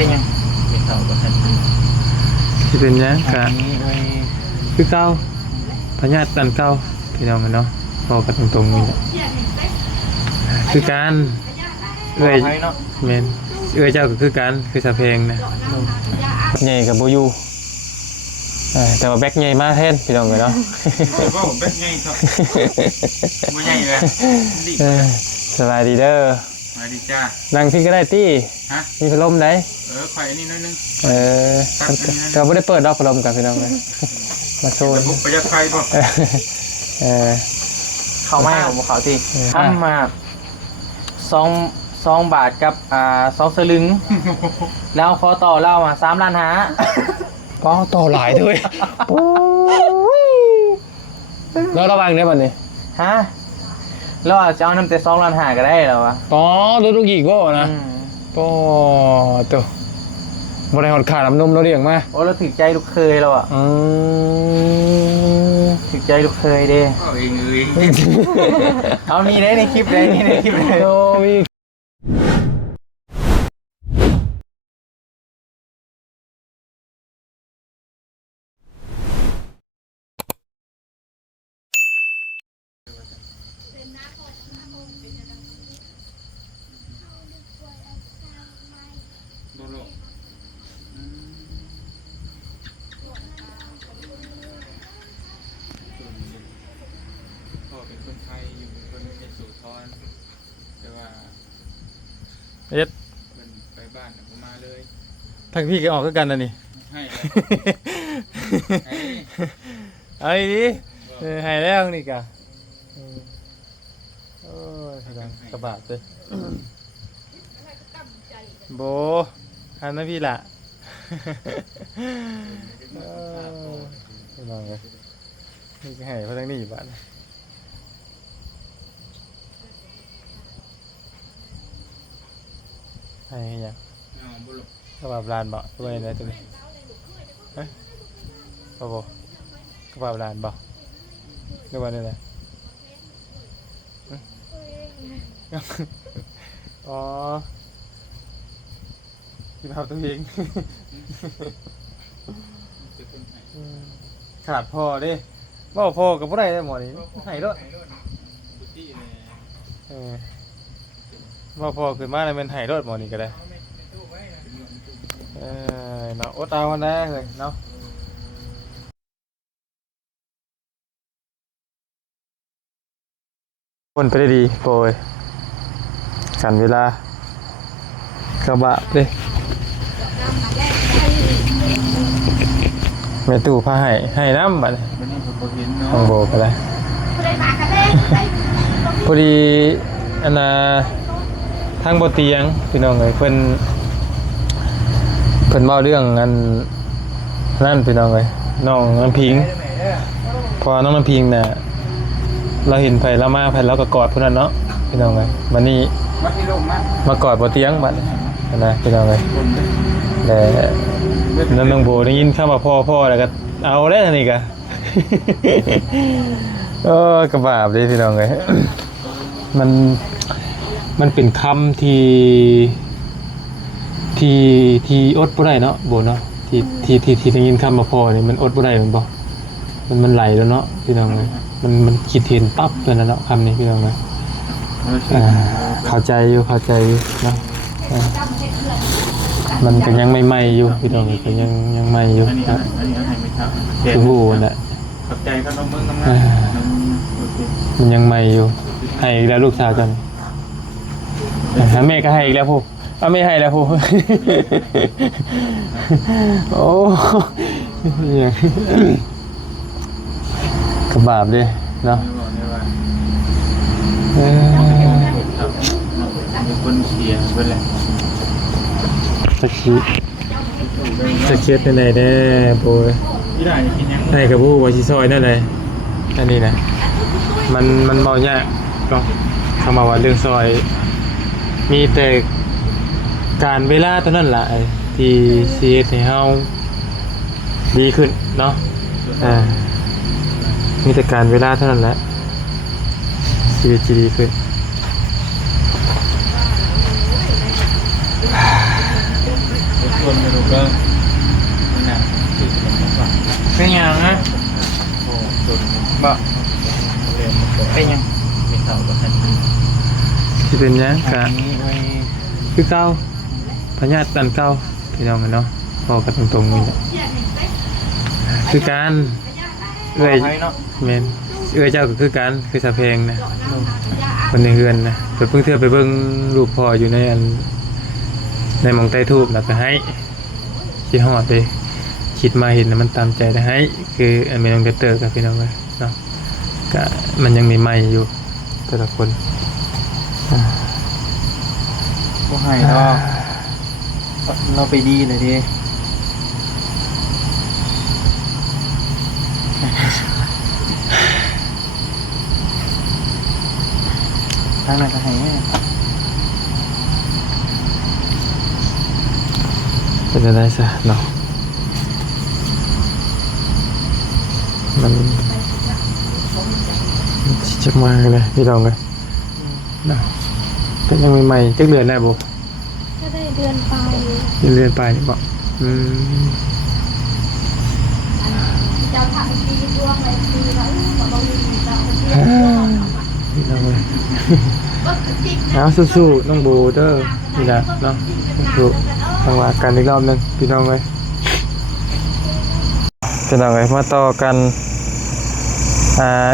เป็นยังเป็นเท่ากับท่านที่เป็นยังกะคือเก่าพญาติอันเก่าพี่น้องกันเนาะพอกันตรงๆนี่คือการเอ้ยแม่นเจ้าก็คือการคือสะเพงนะใหญ่กับโบยูแต่ว่าแบ็คใหญ่มากแทนพี่น้องกันเนาะก็แบ็คใหญ่ครับโบใหญ่เลยสบายดีเด้อสบายดีจ้านั่งพี่ก็ได้ตี้มีพัดลมได้ไฟนี่น้อยนึงเราไม่ได้เปิดดอกพัดลมกับพี่น้องเลยมาโซนบุกประหยัดไฟป่ะเขาไม่ของเขาที่ทำมา2 บาทกับ2 สลึงแล้วขอต่อเล่ามา3 ล้านหาก็ต่อหลายด้วยแล้วระวังได้ป่ะนี่ฮะเราอาจจะเอาน้ำแต่2 ล้านหาก็ได้แล้ววะอ๋อรถลูกหยีกว่านะก็ตัวบริหารขาดน้ำนมเราเรียกมาโอ้เราถึกใจลูกเคยเราอ่ะถึกใจลูกเคยเด้เอามีได้ในคลิปเลยนี่ในคลิปเลยโอ้มีเอ็ดไปบ้านผมมาเลยทางพี่ก็ออกกันนะนี่ให้ไอ้ดิให้แล้วนี่กะโอ้ยกระบาดเลยโบหันนะพี่ละลองเลยนี่ก็ให้เพราะทั้งนี้บ้านให้ยังกระบาดลานบ่ตัวไหนตัวนี้ฮะบ่กระบาดลานบ่เรียกว่าอะไรอ๋อกินเอาตัวเองขาดพอดิบ่พอกับผู้ใดได้หมดนี่ให้ด้วยบ่พอขึ้นมาแล้วมันให้ด้วยหมดนี่ก็ได้เนาะอดเอาวันได้เลยเนาะคนไปได้ดีโปรยกันเวลากระบะเมตู้ผ้าให้น้ำบัดของโบไปเลยพอดีอันน่ะทางบนเตียงพี่น้องเลยเพิ่นเมาเรื่องอันนั่นพี่น้องเลยน้องน้ำพิงพอน้องน้ำพิงเนี่ยเราเห็นไผ่ละมาไผ่แล้วก็กอดพวกนั้นเนาะพี่น้องเลยวันนี้มากอดบนเตียงบัดนะพี่น้องเลยแต่น้องโบได้ยินข้ามาพ่อแล้วก็เอาได้ทันทีกะกระบาดเลยพี่น้องเลยมันเป็นคำที่อดบ่ได้เนาะโบเนาะที่ได้ยินคำมาพ่อนี่มันอดบ่ได้มันบ่มันไหลแล้วเนาะพี่น้องเลยมันคิดเห็นปั๊บเลยนะเนาะคำนี้พี่น้องเลยเข้าใจอยู่เนาะมันก็ยังไม่ไหม้อยู่พี่น้องก็ยังไหม้อยู่ครับคือหูน่ะขอบใจก็น้องมึงมันยังไหม้อยู่ให้อีกแล้วลูกสาวจันแม่ก็ให้อีกแล้วพูไม่ให้แล้วพูโอ้ยกระบาดดิเนาะคนเสียไปเลยจะคิดในไหนแน่โบยให้กับผู้วชิซอยนั่นเลยอันนี้นะมันเบาเนี่ยก็คำว่าเรื่องซอยมีแต่การเวลาเท่านั้นแหละที่ชีวิตให้เฮาดีขึ้นเนาะมีแต่การเวลาเท่านั้นแหละชีวิตจะดีขึ้น วนไปดูเรื่องนี่นะคือขนมปัง เป็นหยังนะ โอ้ส่วน บ่ เรียนมันก็ เป็นหยัง มีเท่ากับท่าน สิเป็นหยัง อั กะ นนี้ไว้ คือเก่าพญาติอันเก่าพี่น้องกันเนาะพอกันตรงๆนี่แหละคือการเอ้ย ไว้เนาะ แม่นเอ้ยเจ้าก็คือการคือสะเพงนะคนในเฮือนนะเพิ่นเทื่อไปเบิ่งรูปพ่ออยู่ในอันในหม่องใต้ทูบแล้วก็ให้สิฮอดเลยคิดมาเห็นแล้วมันตามใจได้ให้คืออันแม่น้องเตอร์กับพี่น้องเอ้ยเนาะก็มันยังใหม่ๆอยู่แต่ละคน บ่ให้ดอกเราไปดีเลยดิทางนั้นก็ให้แม่ เป็นอะไรซะเนาะมันชักมาเลยพี่น้องเลยเนาะแต่ยังใหม่ๆจักเดือนได้บ่ ก็ได้เดือนไป เดือนไปนี่บ่ม เจ้าทำปีดวงอะไรปีแล้วก็ต้องมีเจ้า พี่น้องเลยเอาสู้ๆน้องโบเด้อนี่แหละเนาะสู้ๆต้องว่ากันอีกรอบหนึงพี่น้องเลยพี่น้องเลยมาต่อกัน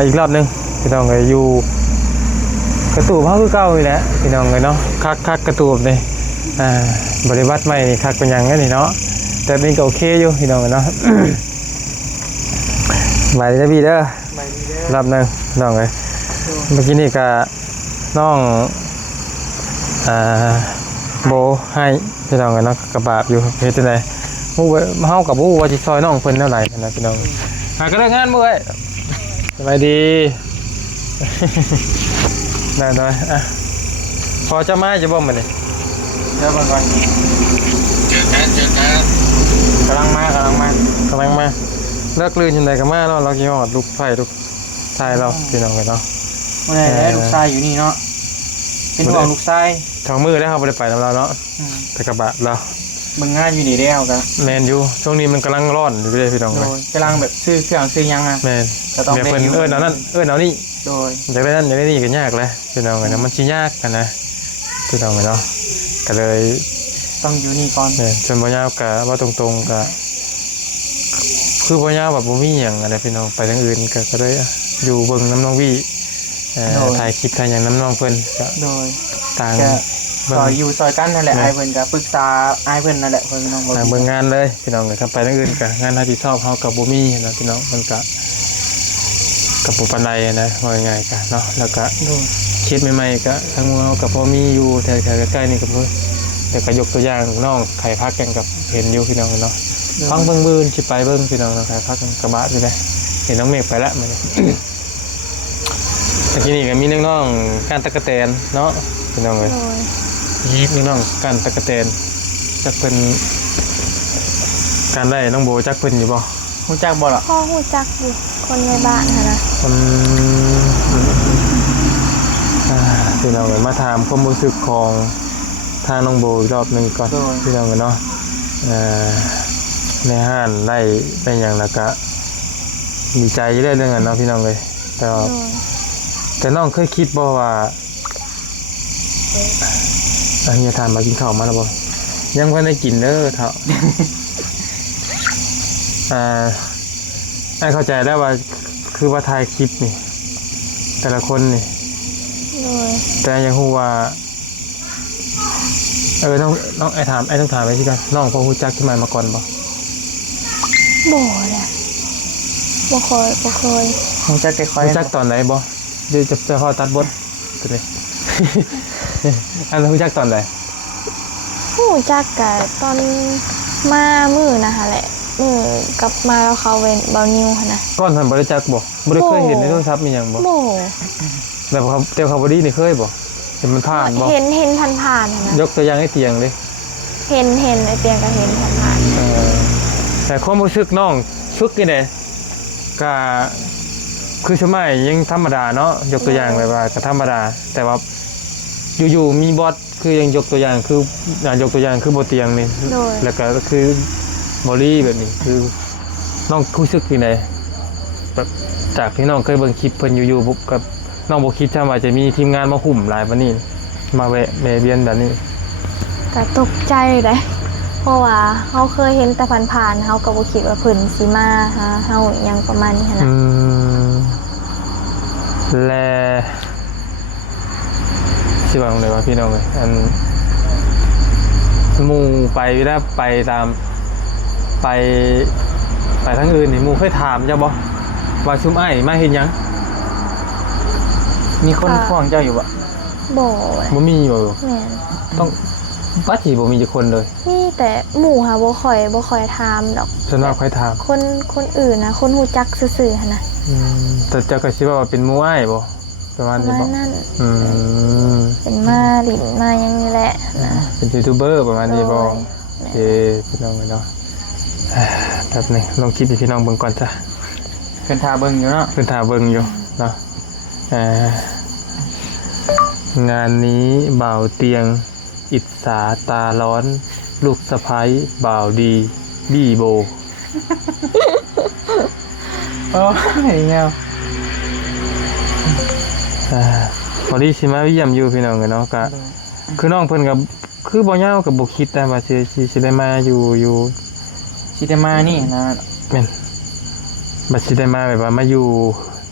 อีกรอบหนึงพี่น้องเลยอยู่กระตูบเฮาคือเก่าอีแหละพี่น้องเลยเนาะคักกระตูบนี่บริวัติใหม่นี่คักเป็นหยังไงนี่เนาะแต่นี่ก็โอเคอยู่พี่น้องเลยเนาะ ไปเด้อพี่เด้อ ไปดีเด้อ รอบหนึงพี่น้องเลยเมื่อกี้นี่ก็น้องโบให้พี่น้องเลยเนาะกระบาดอยู่เฮ็ดจังได๋ฮู้ว่าเฮากับฮู้ว่าสิซอยน้องเพิ่นเท่าไหร่นะพี่น้องก็เลิกงานมื้อเอ้ยสบายดี ได้อ่ะพอจะมาจะบ่มื้อนี้ เดี๋ยวก่อน เจอกัน กำลังมากำลังมา กำลังมาเลิกลื่นจังได๋ก็มาเนาะเราสิฮอดลูกไผลูกชายเราพี่น้องเลยเนาะ เมื่อไหร่แล้วลูกชายอยู่นี่เนาะเป็นห่วงลูกชาย ทางมือได้เขาบ่ได้ไปนํเราเนาะ อืม แต่กระบะเรา เบิ่งงานอยู่นี่แล้วกัน แม่นอยู่ช่วงนี้มันกำลังร้อนอยู่เด้พี่น้อง โด เลย ยกำลังแบบซื้อเครื่องซื้อหยังอ่ะ แม่น ก็ต้อง เดี๋ยวเพิ่น ได้อยู่ เอานั่นเอานี่ โดย อยากได้นั่นอยากได้นี่ก็ยากเลยพี่น้องเลยเนาะมันสิยากกันนะพี่น้องเลยเนาะก็เลย ต้องอยู่นี่ก่อน เนี่ยจนบ่ยาวกะว่าตรงๆกะคือบ่ยาวแบบบ่มีหยังอะไรพี่น้องไปทางอื่นก็เลยอยู่เบิ่งน้ำน้องวี่ถ่ายคลิปถ่ายหยังน้ำน้องเพิ่นก็ โดย ต่าง ก็ เบิ่ ซ ง อยอยู่ซอยกันนั่นแหละ แม่ ไอ้เพิ่นก็ปรึกษาไอ้เพิ่นนั่นแหละเพิ่นน้องบ่ ต่างเบิ่งงานเลยพี่น้องเลยครับไปทางอื่นก็งานรับผิดชอบเฮาก็บ่มีนะพี่น้องมันก็กับบ่ปานใดนะว่าง่ายๆก็เนาะแล้วก็ โดย เคสใหม่ๆก็ทางเมืองก็พอมีอยู่แถวๆใกล้ๆนี่ก็บ่แต่ก็ยกตัวอย่างน้องไข่พักกันกับเห็นอยู่พี่น้องเนาะฟังเบิ่งมื้อสิไปเบิ่งพี่น้องเนาะไข่พักกันกระบะอยู่ได้เห็นน้องเมฆไปแล้วมื้อนี้ เมื่อกี้นี่ก็มีน้องๆการตะกะแตนเนาะพี่น้องเอ้ย โดย ยีบน้องๆการตะกะแตนจักเพิ่นการได้น้องโบจักเพิ่นอยู่บ่ ฮู้จักบ่ล่ะ พ่อหูจักอยู่คนในบ้านค่ะนะ อืมพี่น้องเอ้ยมาถามความรู้สึกของทางน้องโบอีกรอบหนึงก่อนพี่น้องเอ้ยเนาะในห้านได้หยังแล้วก็ดีใจอยู่ได้เรื่องนั้นเนาะพี่น้องเอ้ยแต่ว่า โดย แต่น้องเคยคิดบ่ว่าเฮียทานมากินข้าวมาแล้วบ่ยังบ่ได้กินเด้อเฒ่า ไอ้เข้าใจแล้วว่าคือว่าถ่ายคลิปนี่แต่ละคนนี่ โดย แต่ยังฮู้ว่าน้องไอ้ถามไอ้ต้องถามไว้ที่กันน้องพอฮู้จักที่มาก่อนบ่ บ่เลยบ่เคย ฮู้จักแต่ค่อย ฮู้จักตอนไหนบ่เดี๋ยวจะขอตัดบทตัวนี้ อันฮู้จักตอนไหน หูจักกับตอนมามือนะคะแหละมือกลับมาแล้วเขาเวนเบานิวค่ะนะ ก่อนท่านบ่ได้จักบ่บ่ได้เคยเห็นในโทรศัพท์มีหยังบ่ โบ่ แต่เขาเตียวเขาบ่ดีนี่เคยบ่เห็นมันผ่านบ่ เห็นผ่านๆค่ะนะ ยกตัวอย่างให้เตียงดิ เห็นไอเตียงก็เห็นผ่าน แต่ความรู้สึกน้องฝึกนี่แหละก็คือสมัยยังธรรมดาเนาะยกตัวอย่างแบบว่าก็ธรรมดา แต่ว่าอยู่ๆมีบอสคือ คือยังยกตัวอย่างคือยกตัวอย่างคือบ่เตียงนี่ โดย แล้วก็คือบอลี่แบบนี้คือน้องรู้สึกยังไงแบบจากที่น้องเคยเบิ่งคลิปเพิ่นอยู่ๆปุ๊บกับน้องบ่คิดว่าจะมีทีมงานมาหุ่มหลายปานนี้มาแวะเวียนแบบนี้ ก็ตกใจเลยเพราะว่าเขาเคยเห็นแต่ผ่านๆเขาก็บ่คิดว่าเพิ่นสิมาหาเฮาอหยังประมาณนี้หั้นนะ และสิว่าเลยว่าพี่น้องเอ้ยอันหมู่ไปแล้วไปตามไปทางอื่นนี่หมู่เคยถามเจ้าบ่ว่าชุมอ้ายมาเฮ็ดหยัง มีคนฟ้องเจ้าอยู่บ่ บ่แหละ บ่มีบ่ แม่น ต้องปัจจิบ่มีจักคนเลย มีแต่หมู่ค่ะบ่ค่อยถามดอก ส่วนมากค่อยถาม คนอื่นนะคนฮู้จักซื่อๆหั่นนะ แต่เจ้าก็คิดว่าเป็นหมู่อ้ายบ่ประมาณ ประ นี้ มา บ่ ณนั้น เป็น มาหลินมาอย่างนี้แหละนะ ยูทูบเบอร์ประมาณนี้บ่ โดย โอเคพี่น้องเนาะแบบนี้ลองคิดให้พี่น้องเบิ่งก่อนจ้ะ เพิ่นท่าเบิ่งอยู่เนาะ เพิ่นท่าเบิ่งอยู่เนาะงานนี้บ่าวเตียงอิจฉาตาร้อนลูกสะใภ้บ่าวดีบี้โบ โอ้ยเงา พอดีสิมาเยี่ยมอยู่พี่น้องกันเนาะก็คือน้องเพิ่นก็คือบ่ยาวก็บ่คิดนะว่าสิได้มาอยู่ สิได้มานี่นะ แม่นบัดสิได้มาแบบว่ามาอยู่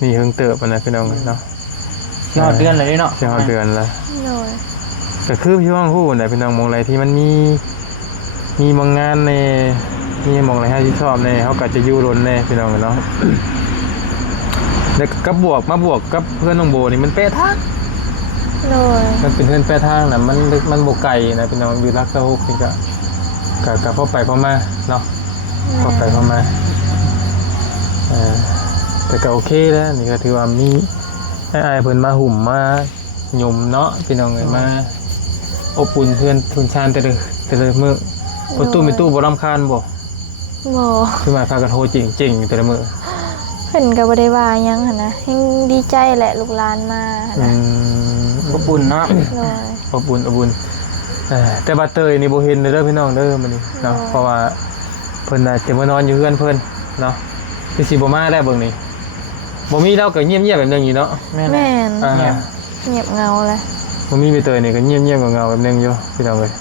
นี่เฮิงเติบอะนะพี่น้องเนาะ ยอดเดือนเลยเนาะ สิฮอดเดือนแล้ว โดย ก็คือพี่ว่างฮู้น่ะพี่น้องมองอะไรที่มันมีบางงานในมีหมองอะไรให้ที่ชอบในเฮาก็จะอยู่รนแน่พี่น้องเนาะ แล้วก็บวกกับเพื่อนน้องโบนี่มันเป๊ะทาง โดย มันเป็นเพื่อนแปรทางนะมันบกไก่นะพี่น้องอยู่รักสะฮุกนี่ก็พอไปพอมาเนาะพอไปพอมาแต่ก็โอเคแล้วนี่ก็ถือว่ามีไอ้เพิ่นมาหุ่มมาหยุ่มเนาะพี่น้องเลยมาอบอุ่นเพื่อนทุนชานแต่ละมื้อประตูมีตู้บ่รำคาญบ่ บ่ คือมาพากันโทรจริงแต่ละมื้อ เพิ่นก็บ่ได้ว่าหยังหั่นนะยังดีใจแหละลูกหลานมาหั่นนะ ก็ปุ่นเนาะ โดย อบอุ่นแต่บาเตยนี่บ่เห็นเลยเด้อพี่น้องเด้อมื้อนี้เนาะเพราะว่าเพิ่นน่ะจะมานอนอยู่เฮือนเพิ่นเนาะคือสิบ่มาแล้วเบิ่งนี่บ่มีเราก็เงียบๆแบบนึงอยู่เนาะ แม่ แม่น อ่า เงียบเงาเลย บ่มีใบเตยนี่ก็เงียบๆเงาๆแบบนึงอยู่พี่น้องเอ้ย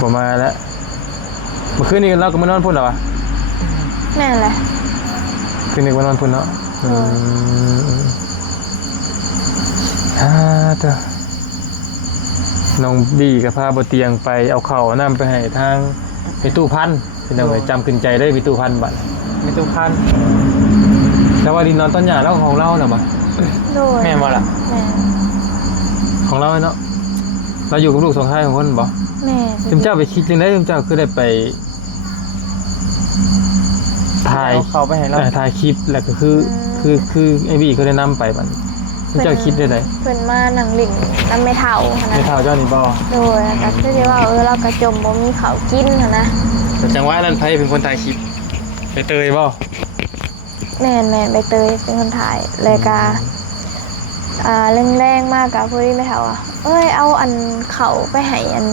บ่มาแล้วเมื่อคืนนี้เราก็มานอนพุ่นเหรอวะ แม่นแหละ คืนนี้มานอนพุ่นเนาะเด้อน้องบี้ก็พาบ่เตียงไปเอาข้าวเอาน้ำไปให้ทางไปตู้พันพี่น้องเอ้ยจำขึ้นใจได้ไปตู้พันบัด มีตู้พัน แต่ว่าดินนอนต้นหญ้าแล้วของเราน่ะบ่ โดย แม่บ่ล่ะ แม่ ของเราเนาะเราอยู่กับลูกสองชายของคนบ่ แม่ จุมเจ้าไปคิดจังได๋จุมเจ้าคือได้ไปถ่าย เอาเข้าไปให้เรา ถ่ายคลิปแล้วก็คือไอ้บี้เขาได้นำไปบัดจุมเจ้าคิดได้ได เพิ่นมานั่งหลินนำไม่เฒ่าหั่น ใน นะ เท่าเจ้านี่บ่ โดยก็คือสิว่าเราก็จมบ่มีข้าวกินหั่นนะ แต่จังหวะนั้นไผเป็นคนถ่ายคลิปไปเตยบ่ แม่นใบเตยเป็นคนถ่ายแล้วก็แรงๆมากกับผู้ที่ไม่เฒ่าอ่ะเอ้ยเอาอันเขาไปให้อัน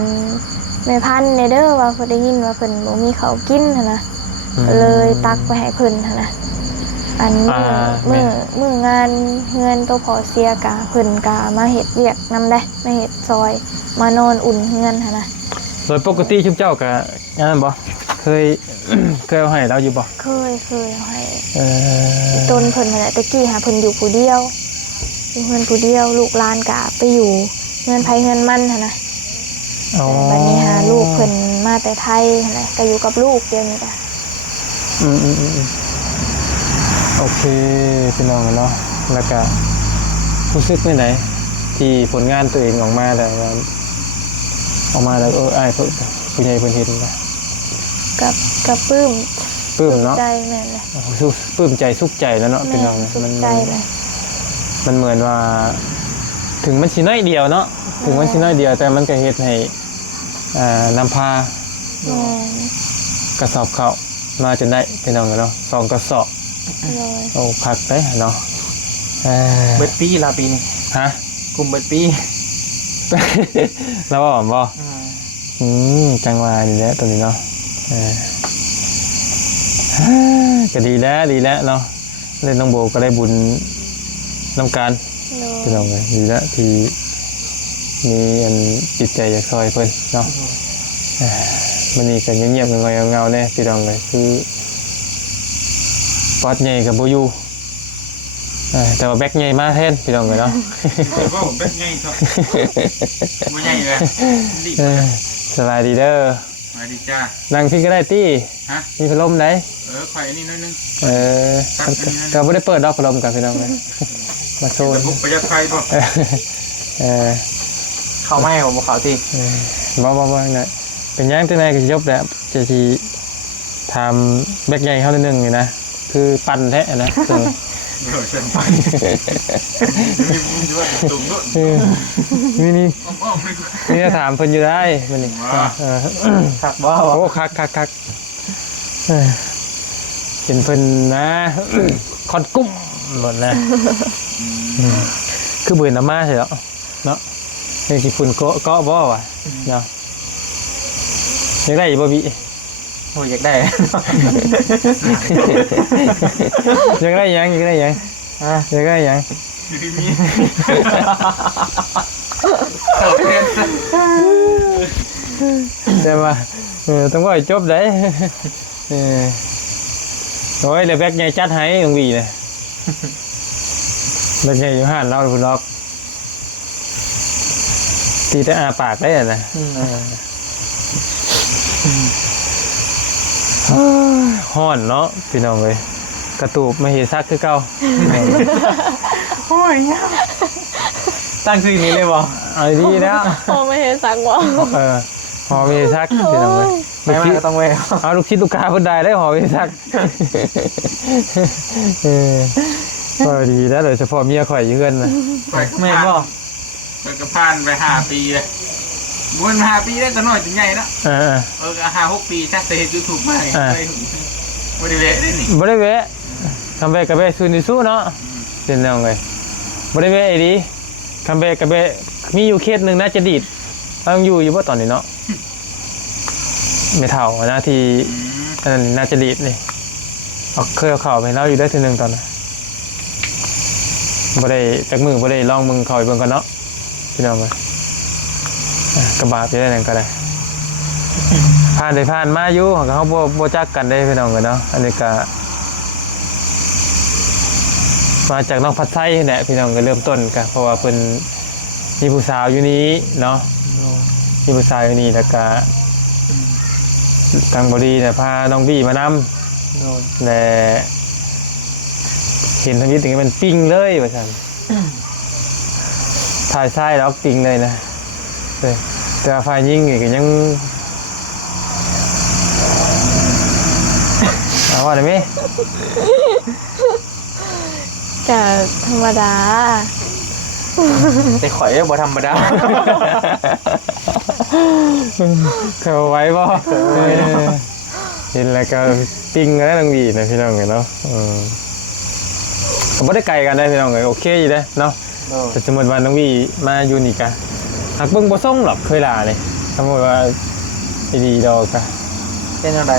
แม่พันธุ์ในเด้อว่าเพิ่นได้ยินว่าเพิ่นบ่มีข้าวกินหั่นนะเลยตักไปให้เพิ่นหั่นนะอันมื้องานเงินตัวพอเสียกะเพิ่นกะมาเฮ็ดเวียกนำได้มาเฮ็ดซอยมานอนอุ่นเฮือนหั่นนะ โดยปกติจุมเจ้าก็งานบ่เคย เคยเอาให้เราอยู่บ่ เคยเอาให้ต้นเพิ่นนั่นแหละตะกี้หาเพิ่นอยู่ผู้เดียวอยู่เฮือนผู้เดียวลูกหลานกะไปอยู่เฮือนไผเฮือนมันหั่นนะ อ๋อ บัดนี้หาลูกเพิ่นมาแต่ไทยหั่นน่ะก็อยู่กับลูกเดี๋ยวนี้ก็ โอเคพี่น้องเนาะแล้วก็รู้สึกไปไหนที่ผลงานตัวเองออกมาแล้วอ้ายเพิ่นผู้ใหญ่เพิ่นเห็นนะ กับปลื้ม ปลื้มเนาะ ใจแม่นเลย ปลื้มใจสุขใจแล้วเนาะพี่ แม่ น้อง สุขใจเลย มันเหมือนว่า ถึงมันสิน้อยเดียวเนาะถึงมันสิน้อยเดียวแต่มันก็เฮ็ดให้นำพา แม่น กระสอบข้าวมาจนได้พี่น้องเนาะ2กระสอบ เลย โอ้คักเด้เนาะ เบิดปีละปีนี้ ฮะ กลุ่มเบิดปี เ แล้วบ่บ่จังหวะนี่แหละตัวนี้เนาะก็ดีแล้วเนาะเล่นน้องโบก็ได้บุญน้ำการพี่น้องเลยดีแล้วที่มีอันจิตใจอยากซอยเพิ่นเนาะมันนี่ก็เงียบๆเงาๆเนี่ยพี่น้องเลยคือปอดใหญ่กับโบยูแต่ว่าแบ็คใหญ่มาแทนพี่น้องเลยเนาะก็ผมเป็นไงครับไม่ไงเลยสบายดีเด้อสวัสดีจ้านั่งพี่ก็ได้ตี้มีพัดลมได้ไข่นี่น้อยนึงก็ไม่ได้เปิดดอกพัดลมกับพี่น้องเลยมาโชว์บุกไปยัดไฟป่ะเข้าไม่ผมบอกเขาที่บ่เนี่ยเป็นย่างที่ไหนก็ยบแล้วจะทีทำแบ็คใหญ่เข้านิดนึงนี่นะคือปั่นแท้นะนี่จะถามเพิ่นอยู่ได้มันนี่คักบ่โอ้คักเห็นเพิ่นนะคอนกุ้มหมดนะคือเบื่อน้ำมาใช่เหรอเนาะนี่กี่ฝุ่นเกาะบ่วะเนาะอยากได้บ่บีโอ้ยอยากได้อยากได้ยังอยากได้ยังแต่ว่าต้องว่าจบได้โอ้ยเดี๋ยวแบกใหญ่จัดให้ตรงบีเลยแบกใหญ่อยู่ห้านเราคุณล็อกตีแต่อาปากได้นะห้อนเนาะพี่น้องเลยกระตูบมาเฮซักคือเก่าโอ้ยตั้งชื่อนี้เลยบ่เอาดีแล้วพอไม่เฮซักบ่หอมเฮซักพี่น้องเลยไม่ก็ต้องเว้ยเอาลูกชิ้นลูกค้าคนใดได้หอมเฮซักก็ดีแล้วโดยเฉพาะเมียข่อยยืนนะไม่บ่กระพานไป5 ปีเลยวน5 ปีได้แต่น้อยถึงใหญ่แล้ว5-6 ปีชักแต่เห็นยูทูบมาไม่ได้เวะได้นี่ไม่ได้เวะทำเวะกับเวะซูนิสู้เนาะเป็นยังไงไม่ได้เวะไอ้ดีทำเวะกับเวะมีอยู่เคสหนึ่งน่าจะดีดต้องอยู่ว่าตอนนี้เนาะไม่เท่านะที่นั่นน่าจะดีดนี่เคยเอาเข่าไปเล่าอยู่ได้ทีหนึ่งตอนนั้นไม่ได้จากมือไม่ได้ลองมึงเข่าไปเบิ่งกันเนาะพี่น้องเลยกระบาดจะได้หนึ่งก็ได้ผ่านมาอยู่ของเขาโบจักกันได้พี่น้องกันเนาะอันนี้ก็มาจากน้องพัดไส้แหละพี่น้องก็เริ่มต้นกันเพราะว่าเป็นมีผู้สาวอยู่นี้เนาะมีผู้สาวอยู่นี้แล้วก็ทางบดีเนี่ยพาน้องบี้มานำแต่เห็นทวิตอย่างนี้มันปิ้งเลยประชันถ่ายไส้แล้วปิ้งเลยนะแต่ไฟยิ่งอีกยังเอาว่าได้ไหมจะธรรมดาแต่ข่อยบ่ธรรมดาเขาไว้บ่เห็นแล้วก็ปิ้งแล้วต้องดีนะพี่น้องเนาะไม่ได้ไกลกันได้พี่น้องโอเคอยู่ได้เนาะแต่สมมติว่าน้องวีมาอยู่นี่กันหักเบิ้งบ่ส่งหรอกเคยลาเลยสมมติว่าดีดอกกันเป็นยังไง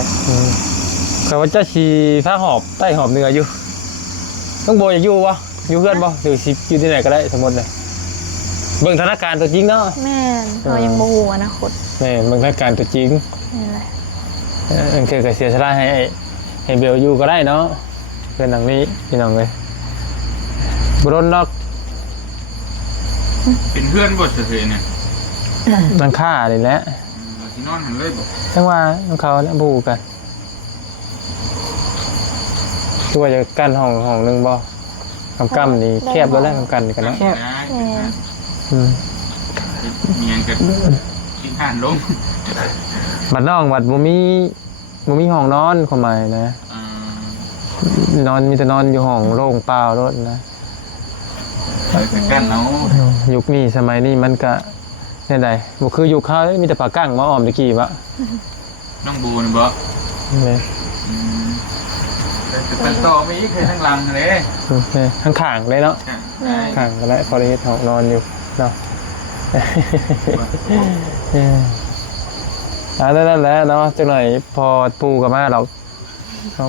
แต่ว่าจะชีผ้าหอบใต้หอบเนื้ออยู่ต้องโบอยากอยู่วะอยู่เพื่อนบ่หรือชิอยู่ที่ไหนก็ได้สมมติเลยเบิ่งธนาคารตัวจริงเนาะแม่เรายังโมโหอนาคตแม่เบิ่งธนาคารตัวจริงอันเคยเสียสละให้เบลอยู่ก็ได้เนาะเพื่อนหลังนี้พี่น้องเลยบรนนอกเป็นเพื่อนบทเสยเนี่ยนังค่าเลยแหละที่นอนหันเลยบอกจังว่าน้องเขาเนี่ยบูกันคือว่าจะกั้นห้องนึงบ่คำกำนี่แคบแล้วแหละคำกันกันเนาะแคบมีเงินกันทิ้งห่านลงบัดน้องบัดบ่มีห้องนอนความหมายนะนอนมีแต่นอนอยู่ห้องโล่งเปล่ารถนะกันเนาะยุคนี้สมัยนี้มันก็เนี่ยใดบ่คือยุคเขามีแต่ปากกั้งมาอ้อมตะกี้วะน้องบูนบ่เนี่ยเป็นต่อมีอีกคือทั้งหลังเลยทั้งข่างเลยเนาะข่างก็ได้พอได้ห้องนอนอยู่เนาะ นั่นแหละเนาะจังหน่อยพอปูกับมาเราพอ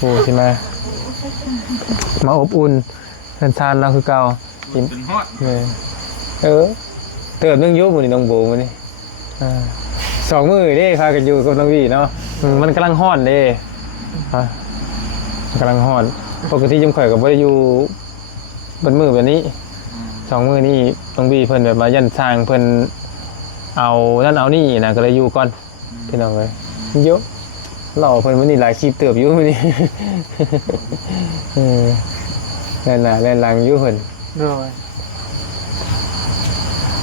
ปูใช่ไหมมาอบอุ่นทานเราคือเก่ากิน เป็นฮอด เติมนึ่งยุบมันนี่น้องโบมันนี่2 มื้อเด้พากันอยู่กับน้องวี่เนาะมันกำลังฮ้อนเด้กำลังฮ้อนปกติจำข่อยกับว่าอยู่บนมือแบบนี้2 มื้อนี่น้องวี่เพิ่นแบบมายันสร้างเพิ่นเอานั่นเอานี่นะก็เลยอยู่ก่อนพี่น้องเลยเยอะหล่อเพิ่นมันนี่หลายคลิปเติบอยู่มันนี่เล่นหน้าเล่นหลังอยู่เพิ่น ด้วย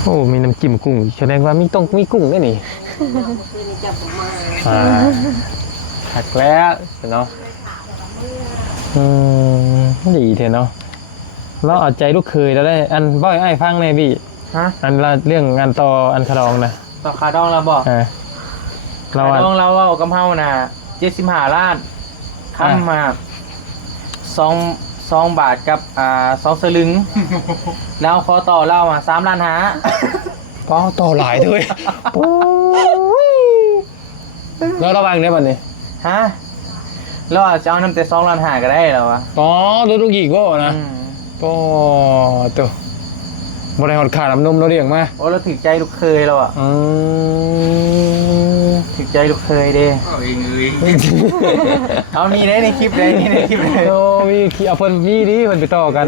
โอ้มีน้ำจิ้มกุ้งแสดงว่ามีกุ้งด้วยนี่หักแล้วเนาะดีเถอะเนาะเราเอาใจลูกเคยแล้วได้อันบ่อยไอ้ฟังในพี่ ฮะ อันละเรื่องงานต่ออันคารองนะ ต่อขาดองเราบอก เรา ขาดองเราเอากำเพราน่ะ75 ล้านคำมา2 บาทกับ2 สลึงแล้วขอต่อเรา3 ล้านหา ป้อต่อหลายด้วยแล้วระวังได้ป่ะนี่ ฮะเราอาจจะเอาน้ำแต่2 ล้านหาก็ได้แล้ววะ อ๋อดูลูกหยีกว่านะป้อตัวบริหารขาดน้ำนมเราเรียงมา โอ้เราถึกใจลูกเคยเราอ่ะถึกใจลูกเคยเด้ เอาเอง เอานี่ได้ในคลิปเลยนี่ในคลิปเลย โอ้มีเอาเพิ่นมีดีเพิ่นไปต่อกัน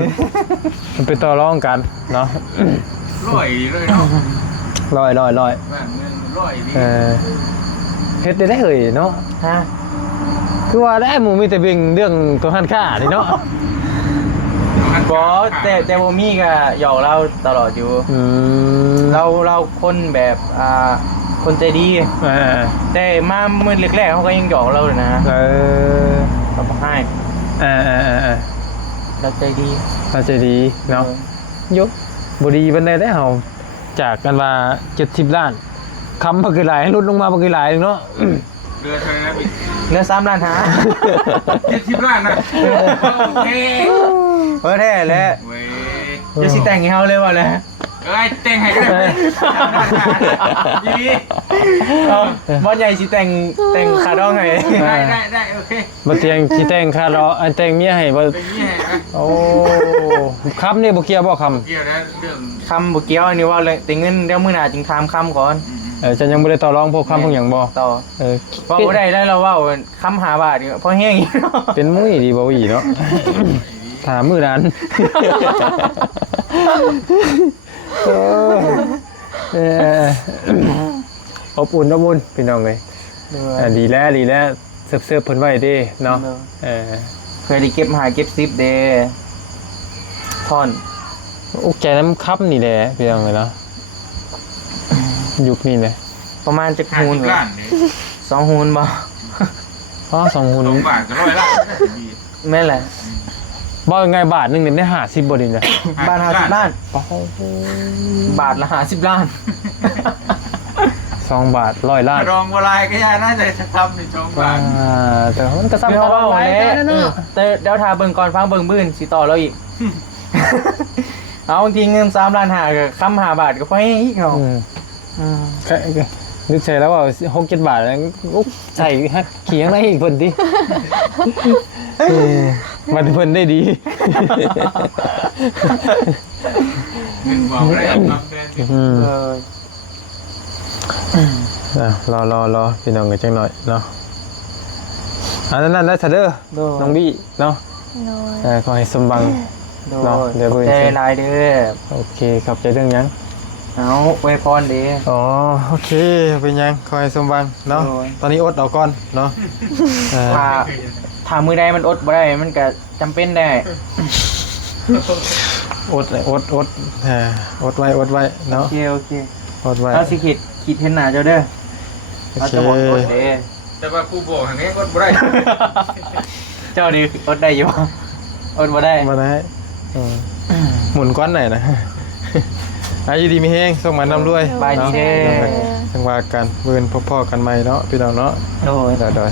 มันไปต่อรองกันเนาะ ร้อยเลยเนาะ ร้อย บ้านเมืองร้อยดี เฮ็ดได้เอ่ยเนาะ ฮะ คือว่าได้หมูมีแต่เบิ่งเรื่องตัวหันค่านี่เนาะ ก็แต่โมมี่ก็หยอกเราตลอดอยู่เราคนแบบคนใจดีแต่มาเมื่อแรกๆเขาก็ยังหยอกเราเลยนะเราบอกให้เราใจดี เราใจดีเนาะยกบ่ดีปานใดได้เฮาจากกันว่า70 ล้านคำบ่คือหลายลดลงมาบ่คือหลายเนาะ เดือนเท่านั้น เนื้อ3 ล้านหา 70 ล้านนะโอเค แท้แล้ว เว้ย จะสิแต่งให้เขาเลยว่าเลย แต่งให้กันเลยดี บอลใหญ่สิแต่งขาดองไง ได้โอเค บ่เตียงสิแต่งค่ารออันแต่งเมียให้บ่ เป็นนี่ไง โอ้คำนี่บ่เกี่ยวบ่คำ เกี่ยวนะเรื่อง คำบุกเกี้ยวอันนี้ว่าเลยแต่เงินเดี๋ยวมื้อหน้าจึงถามคำก่อน ฉันยังบ่ได้ต่อรองพวกคำพวกหยังบ่ ต่อว่าบ่ได้เราว่าคำ5 บาทนี่พอแห้งอยู่เนาะ เป็นมุ้ยดีบ่อีเนาะถามมื้อนั้นอบอุ่นพี่น้องเลยดีแล้วเสิร์ฟเพิ่นไว้ดิเนาะเคยได้เก็บหาเก็บซิปเด้ท่อน อุกใจน้ำคับนี่แหละพี่น้องเลยเนาะยุคนี้เลย ประมาณจะคูณ 50 ล้านเนี่ย 2 ฮูนบ่ 2 หุ่น 2 บาทก็100 ล้าน แม่นแหละ บ่ยังไงบาทนึงเนี่ยได้50บ่ดิเนี่ย บาท50 ล้านบาทละ50 ล้าน 2 บาท100 ล้าน รองวลายก็ยาน่าจะทำใน2 บาท แต่มันก็ซ้ำ ไม่ กัน เอา ไว้ แล้ว เนาะ แต่เดี๋ยวทาเบิ่งก่อนฟังเบิ่งบื้นสิต่อเราอีก เอาบางทีเงิน3 ล้านหากับคำ5 บาทก็พอให้อีกเขา นึกใช่แล้วว่า6-7 บาทแล้วใส่เขียงได้อีกเพิ่นดิมันเพิ่นได้ดี บอกได้ครับรอพี่น้องกันจังหน่อยเนาะนั่นแล้วเด้อน้องบี้เนาะขอให้สมบังเนาะเดี๋ยวเบิ่ง ใจลายเด้อ โอเคครับใจเรื่องยัง เอาไว้พรเด้ อ๋อโอเคเป็นยังขอให้สมบังเนาะตอนนี้อดเอาก่อนเนาะ ถ้ามือใดมันอดบ่ได้มันก็จำเป็นได้ อดไว้เนาะ โอเค อดไว้ เราสิคิดเห็นหน้าเจ้าเด้อเราจะบอกอดเด้ แต่ว่าครูบอกทางนี้ก็บ่ได้ เจ้าดีอดได้อยู่อดบ่ได้ มาได้หมุนก้อนไหนนะอายุดีมีแห้งส่งมานำด้วย บายดีเด้ จังว่ากันเวินพ่อกันใหม่เนาะพี่น้องเนาะ โดย โดย